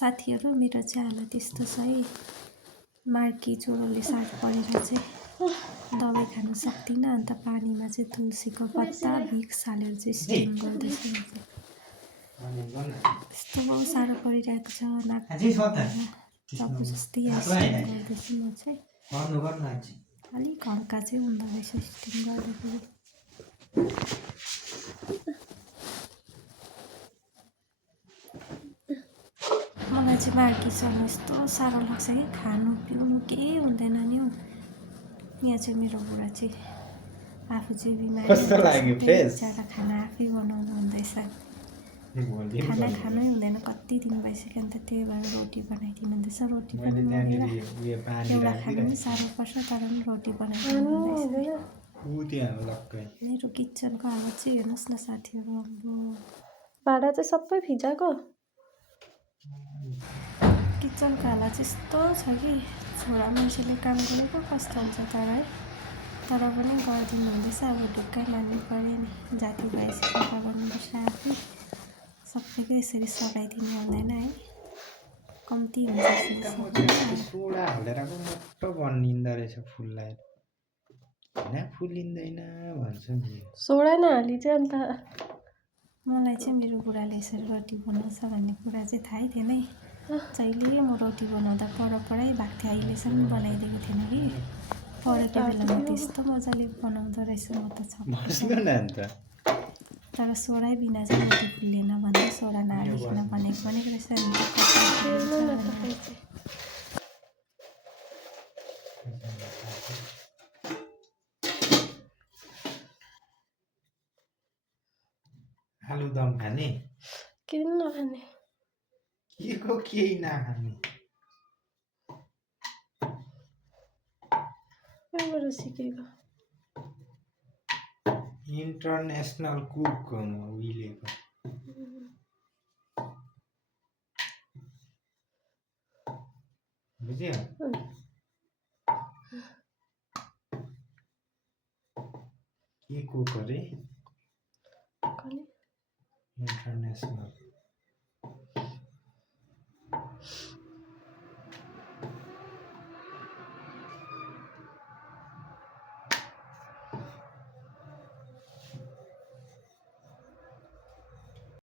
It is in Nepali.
साथीहरू मेरो चाहिँ हालत त्यस्तो छ है। मार्की ज्वरोले साह्रो परेर चाहिँ दबाई खानु सक्दिनँ। अन्त पानीमा चाहिँ तुलसीको पत्ता भिक्स हालेर चाहिँ स्टिम गर्दैछु म चाहिँ। यस्तो बहुत साह्रो परिरहेको छ टाउको जस्तै स्टिम गर्दैछु म चाहिँ। अलिक हल्का चाहिँ हुँदो रहेछ स्टिम गर्दाखेरि। मलाई चाहिँ मार्की चल्नु यस्तो साह्रो लाग्छ कि खानु पिउनु केही हुँदैन नि हौ। यहाँ चाहिँ मेरो बुढा चाहिँ आफू चाहिँ बिमारी बिचरा खाना आफै बनाउनु हुँदैछ। खाना खानै हुँदैन कति दिन भइसक्यो। अन्त त्यही भएर रोटी बनाइदिनु हुँदैछ। रोटी पनि एउटा खानु पनि साह्रो पर्छ तर पनि रोटी बनाइदिनु हुँदैछ। मेरो किचनको हालत चाहिँ हेर्नुहोस् न साथीहरू। अब भाँडा चाहिँ सबै भिजाएको। किचनको हालत चाहिँ यस्तो छ कि छोरा मान्छेले काम गरेको कस्तो हुन्छ तर है। तर पनि गरिदिनु हुँदैछ। अब ढुक्कै मान्नु पऱ्यो नि। जाति भएपछि सफा गर्नुपर्छ आफै। सबैको यसरी सघाइदिनु हुँदैन है। कम्ती हुन्छ सोडा हालेर पो मोटो बनिँदो रहेछ फुललाई। होइन फुलिँदैन भन्छ नि। सोडा नहाली चाहिँ अन्त मलाई चाहिँ मेरो बुढाले यसरी रोटी बनाउँछ भन्ने कुरा चाहिँ थाहै थिएन है। जहिले म रोटी बनाउँदा पढाइ भएको थियो। अहिलेसम्म बनाइदिएको थिएन कि। पढेको बेलामा त्यस्तो मजाले बनाउँदो रहेछ। म त छ तर सोडै बिना चाहिँ रोटी फुल्दैन भन्दा सोडा नहालिकन भनेको रहेछ नि। आलुदम खाने किन नखाने के केही नखाने कहाँबाट सिकेको? इन्टरनेसनल कुक हो म उहिलेको। बुझ्यो? के कुक अरे? इन्टरनेसनल